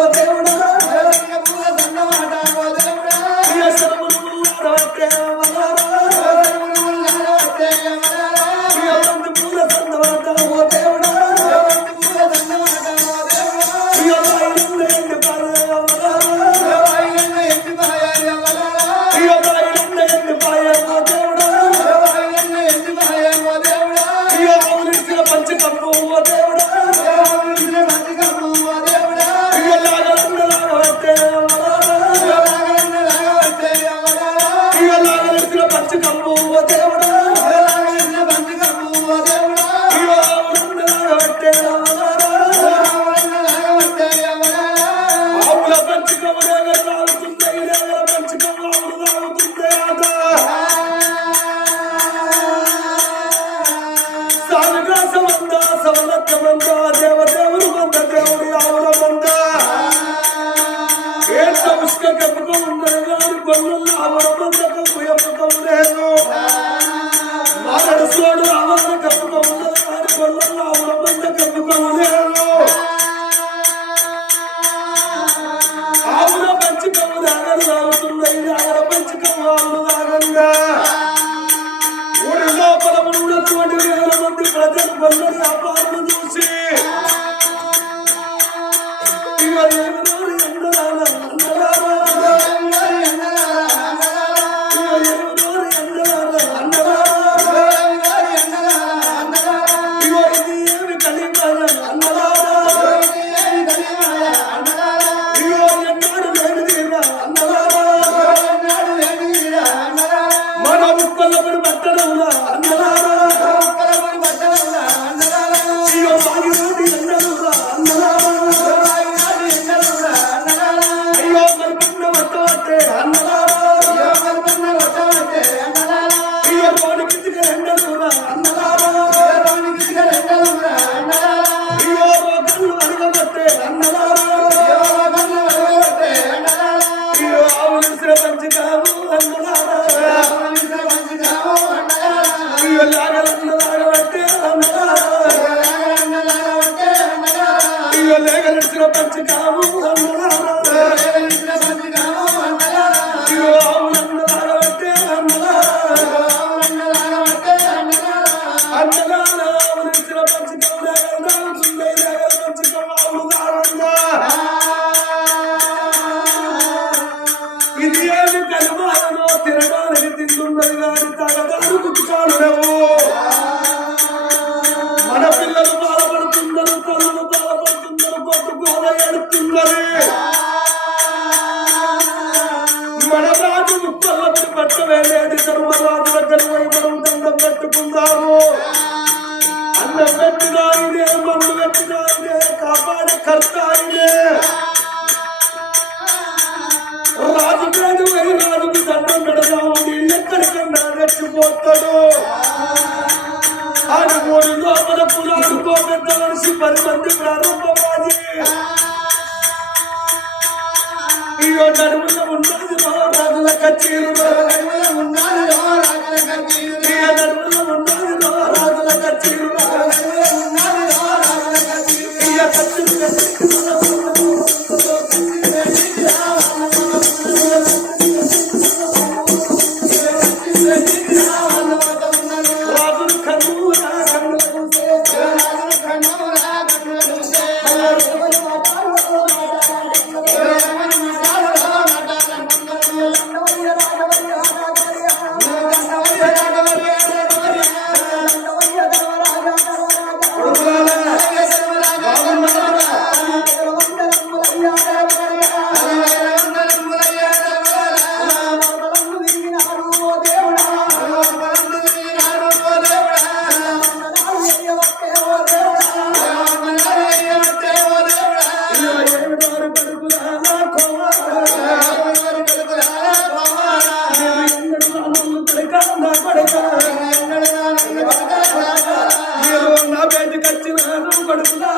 meu Deus. లేగలెట్టిన పంచి కావు అన్నా కర్త ఆయనే రాజుగాడు మరి రాజుకు దండం పెడదాము. నీళ్ళెక్కడికన్నా రెచ్చిపోతాడు. ఆయన మూడు లోపల పురాలు పోగొట్టవలసి పది మంది ప్రారంభమాది ఈయో నడుమున ఉన్నది మహారాజుల కచేరు. ఉన్నది మహారాజుల కచేరు. കൊടുക്കുക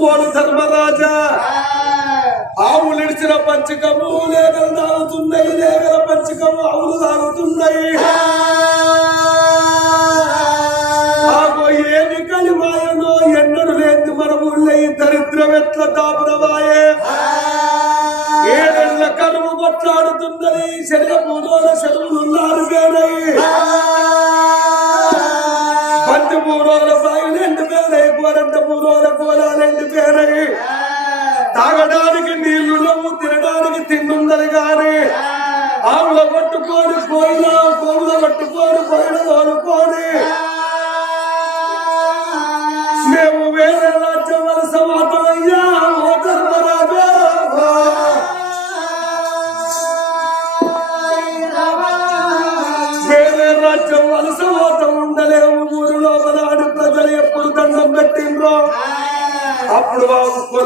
ఉక్కోడు ధర్మరాజా. ఆవులు ఇడిచిన పంచకము లేగలు తాగుతున్నాయి లేగల పంచకము ఆవులు తాగుతున్నాయి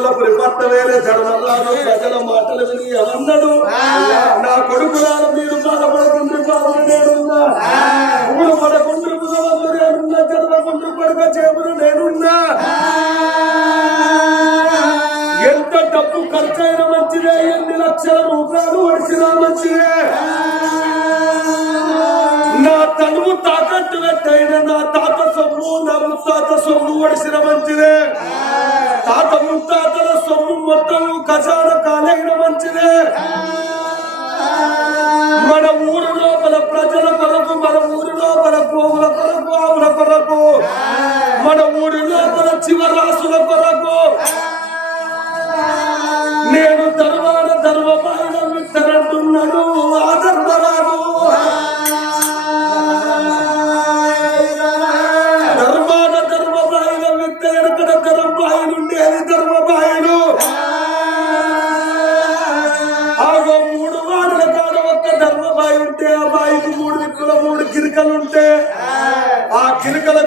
బాబు కొల్లపురి పట్ట వేరే ధర్మల్లాను ప్రజల మాటలు విని అన్నాడు నా కొడుకులారు మీరు బాధపడకుండా నేనున్నా. ఊరు పడకుండా నేనున్నా చదవకుండా పడక చేపలు నేనున్నా. ఎంత డబ్బు ఖర్చైన మంచిదే ఎన్ని లక్షల రూపాయలు వచ్చినా మంచిదే. నా తనువు తాకట్టు పెట్టైన నా తాత సొమ్ము నా ముత్తాత సొమ్ము ఒడిసిన మంచిదే. తాత మొత్తం కసాడ కాలైన మంచిదే. మన ఊరు లోపల ప్రజల కొరకు మన ఊరి లోపల గోవుల కొరకు ఆవుల కొరకు మన ఊరి లోపల చివరాసుల కొరకు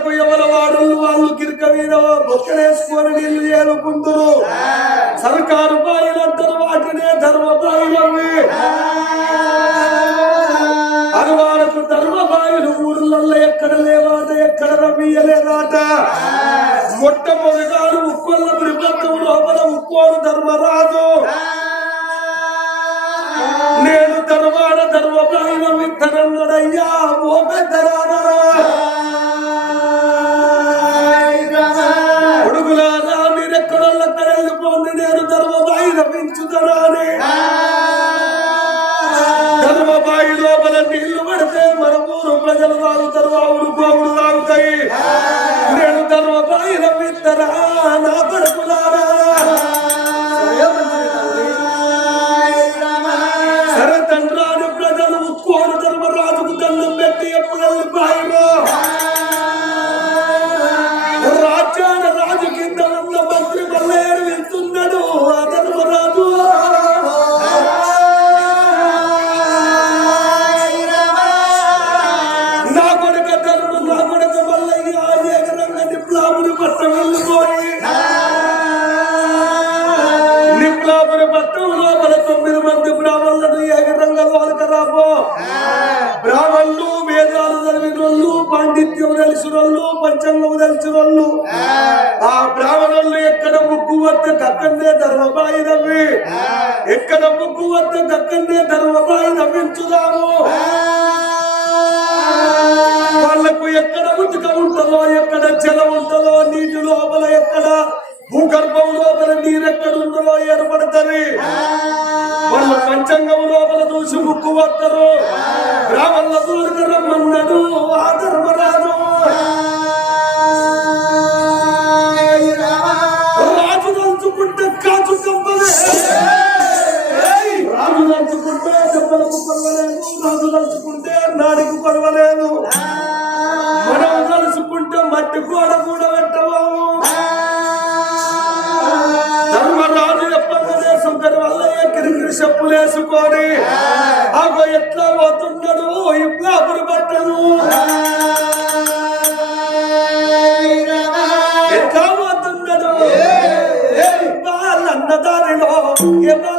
గిరికలకు వాడు వాళ్ళు గిరిక మీద బొక్కలేసుకొని నీళ్ళు ఏలుకుందరు. సర్కారు బాయిలు అంటారు వాటినే ధర్మబాయిలవి. అరవారకు ధర్మబాయిలు ఊర్లలో ఎక్కడ లేవాట ఎక్కడ రమీయలేదాట మొట్టమొదటిగారు ఉక్కొల్ల ప్రపంచం లోపల ఉక్కోరు ధర్మరాజు. నేను ధర్మాన ధర్మబాయిల విత్తనన్నడయ్యా ఓ పెద్దరారా పంచాంగం తెలిసిన వాళ్ళు ఆ బ్రాహ్మణులు ఎక్కడ ముగ్గు వద్ద దక్కన్నే ధర్మబాయి నవ్వి ఎక్కడ ముగ్గు వద్ద దక్కన్నే ధర్మబాయి నవ్వించుదాము వాళ్ళకు ఎక్కడ ఉతుక ఉంటుందో ఎక్కడ జలం ఉంటుందో నీటి లోపల ఎక్కడ భూగర్భం లోపల నీరెక్కడ ఉంటుందో ఏర్పడతారు వాళ్ళ పంచాంగం లోపల చూసి ముక్కు వస్తారు బ్రాహ్మణుల దూరికి రమ్మన్నాడు ఆ ధర్మరాజు రాజు దంచుకుంటే దెబ్బలకు పర్వాలేదు రాజు దంచుకుంటే నాడికి పర్వాలేదు మనం తలుచుకుంటే మట్టి గోడ కూడా పెట్టవాము ధర్మరాజు ఎప్పటి దేశం వల్ల కిరికిరి చెప్పులు వేసుకొని ఆగో ఎట్లా పోతున్నాడు? ఇప్లాపురి బట్టలు ever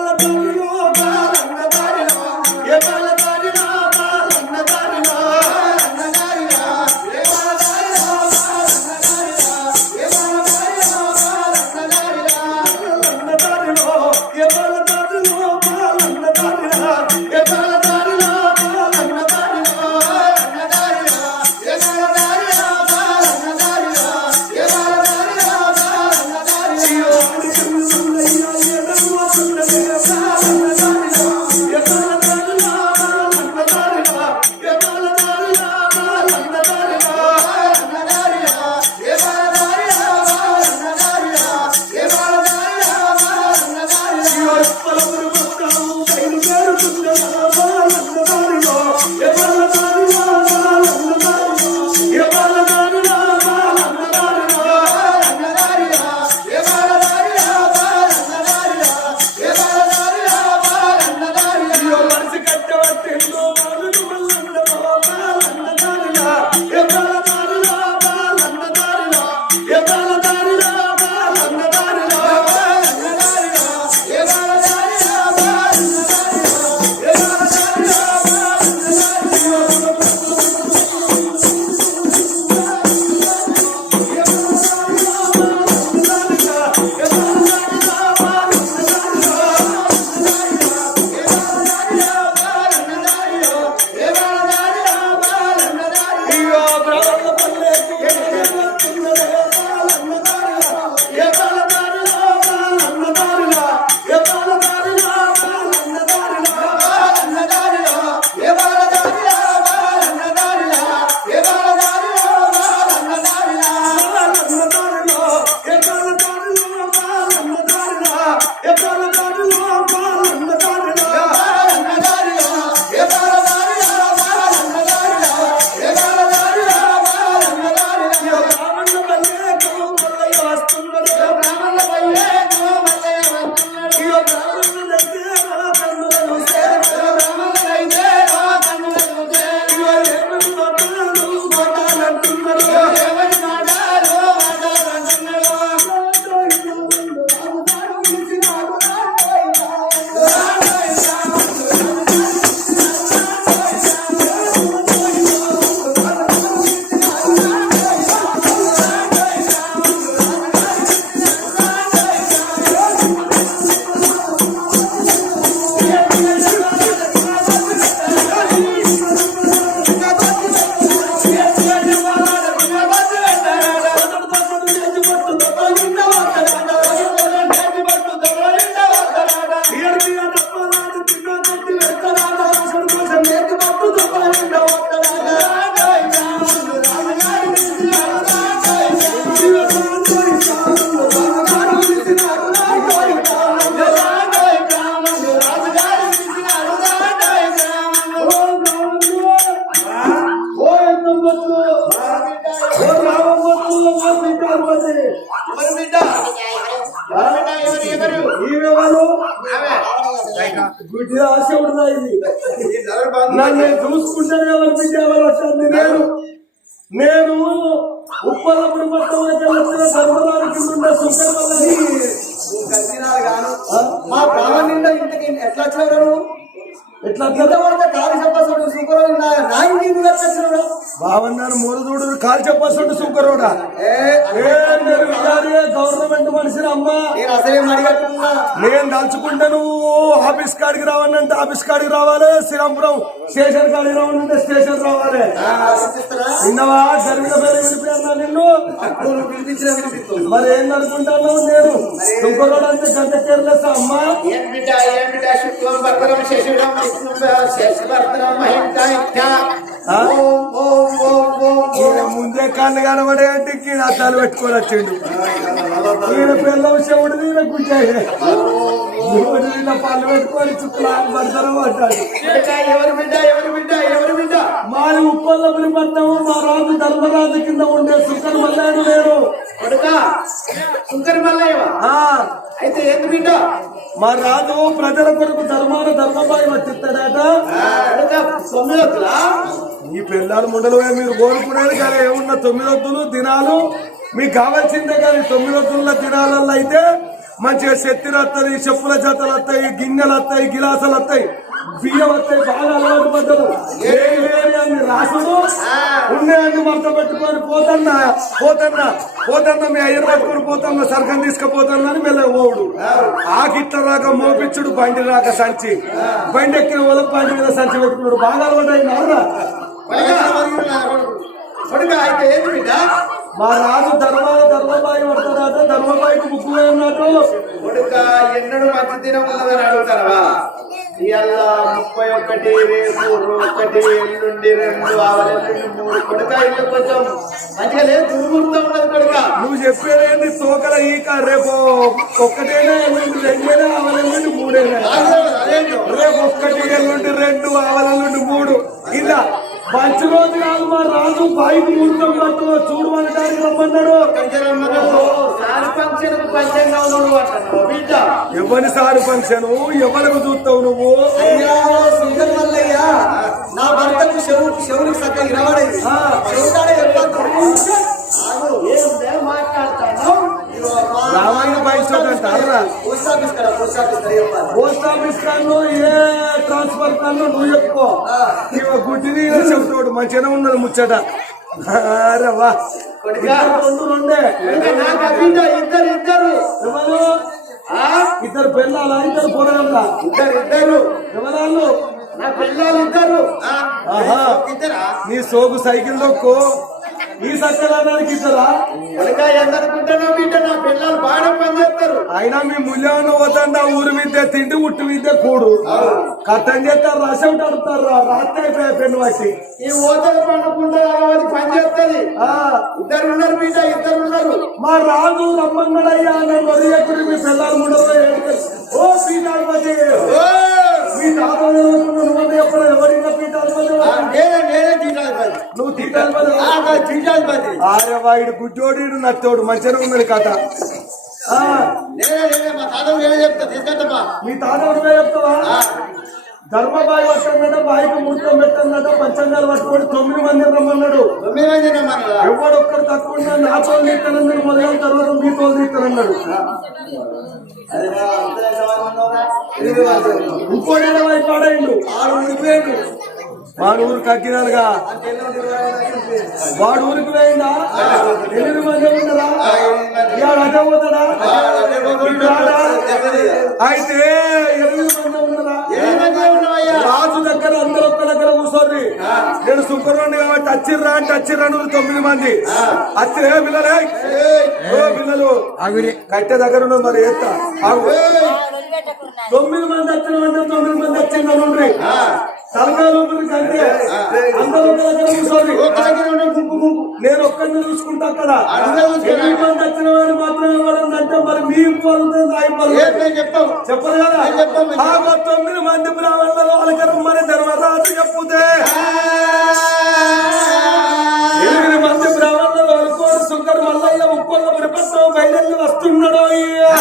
గుడ్డి ఆశ ఉందా ఇది నన్ను నేను చూసుకుంటానే ఎవరు బిడ్డ ఎవరు వస్తుంది నేను నేను ఉప్పలప్పుడు మొత్తంలోకి వచ్చిన ధర్మరాజు కింద సుందర వల్లని మా ప్రాణం నిండా ఇంటికి ఎట్లా వచ్చినావు నువ్వు? ఎట్లా ఇంత వరకు కాలు బావన్నారు మూలదూడు కాలు చెప్పాల్సి సుంకరోడా. గవర్నమెంట్ మనిషిని అమ్మా. నేను అసలేం నేను తలుచుకుంటే నువ్వు ఆఫీస్ కాడికి రావాలంటే ఆఫీస్ కాడికి రావాలి శ్రీరాంపురం స్టేషన్ కాడికి రావాలంటే స్టేషన్ రావాలి. విన్నవా? జరిగిన పేరు వినిపోయన్నా నిన్ను? మరి ఏం అనుకుంటాను నేను? సుంకరోడు అంటే గంట కేర్లెస్ అమ్మా. ఏం బిడ్డ ఏం బిడ్డ? శుక్లం భద్రం శశిడం విష్ణుం శశిభద్రం మహింకాయ ఆ? ఓం ఓం ఓం ఓం ఈయన ముందే కళ్ళు కనబడే అంటే ఈయన అద్దాలు పెట్టుకొని వచ్చిండు. ఈయన పిల్ల శివుడు ఈయన గుంజాయి శివుడు ఈయన పళ్ళు పెట్టుకొని చుక్కలు పడతారు అంటాడు ఎవరు బిడ్డ ఎవరు బిడ్డ ఎవరు బిడ్డ మాది ఉప్పల్లపురి పట్టణము మా రాజు ధర్మరాజు కింద ఉండే సుక్కను మల్లాడు లేడు మల్లయ్య ఆ, అయితే ఏంది బిడ్డ? మా రాజు ప్రజల కొరకు ధర్మాన ధర్మబాయి వచ్చిస్తాడట. ఈ పిల్లలు ముండలు మీరు కోరుకునేది కానీ ఏమున్న తొమ్మిది వద్దులు దినాలు? మీకు కావాల్సిందే కానీ తొమ్మిది వద్దుల దినాలలో అయితే మంచిగా శక్తిలు వస్తాయి చెప్పుల జతలు వస్తాయి గిన్నెలు వస్తాయి గిలాసులు వస్తాయి బియ్యం వస్తాయి బాగా అలవాటు పడ్డరు ఏమి అన్ని రాసుడు ఉన్నాయన్ని మడత పెట్టుకొని పోతన్నా పోతన్నా పోతన్నా మీ అయ్యను పట్టుకొని పోతన్నా సరకం తీసుకుపోతున్నా అని మెల్ల ఓడు ఆకిట్ల రాక మోపిచ్చుడు బండి రాక సంచి. బండి ఎక్కిన వాళ్ళ బండి మీద సంచి పెట్టుకున్నాడు. బాగా అలవాటు అయినా అయితే బిడ్డ? మా రాజు ధర్మాల ధర్మబాయి పడతాడట ధర్మబాయికి ముగ్గురు ఉన్నట్టు కొడుక ఎన్నడు మంచి దినం ఉన్నదని అడుగుతారా ఇవాళ ముప్పై ఒకటి రేపు ఒకటి ఎల్లుండి రెండు ఆవలెల్లుండి మూడు. కొడుక ఇల్లు కొంచెం మంచిగా లేదు దుర్ముహూర్తం ఉన్నది కొడుక నువ్వు చెప్పేదేంటి తోకల ఈక రేపు ఒక్కటేనా ఎల్లుండి రెండేనా అవలండి మూడేనా? రేపు ఒక్కటి ఎల్లుండి రెండు అవలండి మూడు. ఇలా మంచి రోజు కాదు మా రాజు బాయికి ముహూర్తం పట్టు చూడమనడానికి రమ్మన్నాడు. ఎవరి సారు ఫంక్షన్ ఎవరికి చూస్తావు నువ్వు? నా భర్తకు చక్కగా ఇరవడేది ఆ. చెవుకాడే చెప్పాలి ఏం మాట్లాడతాను రామాయణ అంటారా పోస్ట్ ఆఫీస్ కాను ఏ ట్రాన్స్ఫర్ కాను నువ్వు చెప్పుకో. ఇవ గుడ్డిని చెప్తాడు మంచిగానే ఉన్నది ముచ్చట. అరే వా. ఇద్దరు రెండు రెండే. ఇద్దరు ఇద్దరు. ఎవరు? ఆ? ఇద్దరు పెళ్ళాలా? ఇద్దరు పొరగల్లా ఇద్దరు ఇద్దరు. ఎవరాళ్ళు? నా ఇద్దరు. ఆహా. నీ సోకు సైకిల్ దొక్కు ఈ సత్యనారాయణకి ఇద్దరా కొడుక ఎందనుకుంటానో బిడ్డ నా పిల్లలు బాగా పనిచేస్తారు అయినా మీ ముల్యాన్ని వద్దండా ఊరి విద్య తిండి ఉట్టు విద్య కూడు. కట్టం చేస్తారు రసం తడుపుతారు రాత్రి అయిపోయా పెన్ను వచ్చి ఈ ఓతలు పండుకుంటే అది పనిచేస్తుంది ఆ. ఇద్దరు ఉన్నారు బిడ్డ ఇద్దరు ఉన్నారు మా రాజు రమ్మన్నాడయ్యా నన్ను వదిలేకుని మీ పిల్లలు ఉండవు ఓ పీఠాధిపతి. మీ తాత ఎప్పుడు ఎవరిగా పీఠాధిపతి? నేనే నువ్వు పీఠాధిపతి తీటాధిపతి ఆరే వాడు గుడ్డోడు నత్తోడు మంచిగా ఉన్నది కథ మా నేనే చెప్తా మీ తాత ఎవరిగా చెప్తావా? ధర్మబాయి పట్టన్నట బాయికి ముహూర్తం పెట్టన్నట పంచంగాలు పట్టుకొని తొమ్మిది మంది రమ్మన్నాడు. తొమ్మిది మంది ఎవడొక్కడు తక్కువ ఉన్నా నా తోలు తీస్తానన్నాడు మొదలైన తర్వాత మీ తోలు తీస్తానన్నాడు ఇంకోటి వాయి పాడైండు ఆరు ఉండిపోయాడు వాడు ఊరు కక్కినారుగా వాడు ఊరికి పోయిందా? ఎనిమిది మంది పోతాడా? రాడా? అయితే ఎనిమిది మంది ఉన్నారా? రాజు దగ్గర అందరూ ఒక్క దగ్గర కూర్చోండి నేను సుంకరండి కాబట్టి వచ్చిర్రా అంటే వచ్చిర్రా నువ్వు తొమ్మిది మంది. వచ్చిరే పిల్లలే? ఓ పిల్లలు? అవి కట్టె దగ్గర ఉన్నది మరి ఎత్తా. ఆగు. తొమ్మిది మంది వచ్చిన తొమ్మిది మంది వచ్చిందని నేను ఒక్కరిని చూసుకుంటా అక్కడ. మంది వచ్చిన వారు మాత్రమే వాళ్ళని అంటే మరి మీ పడుతుంది చెప్పదు కదా? ఆ తొమ్మిది మంది బ్రాహ్మణులు వాళ్ళకి మరి తర్వాత అది చెప్పుతే. ఎనిమిది మంది బ్రాహ్మణులు అనుకోరు సుంకరు మల్లయ్య ముక్కోళ్ళ పరిపత్వం వస్తున్నాడు అయ్యా.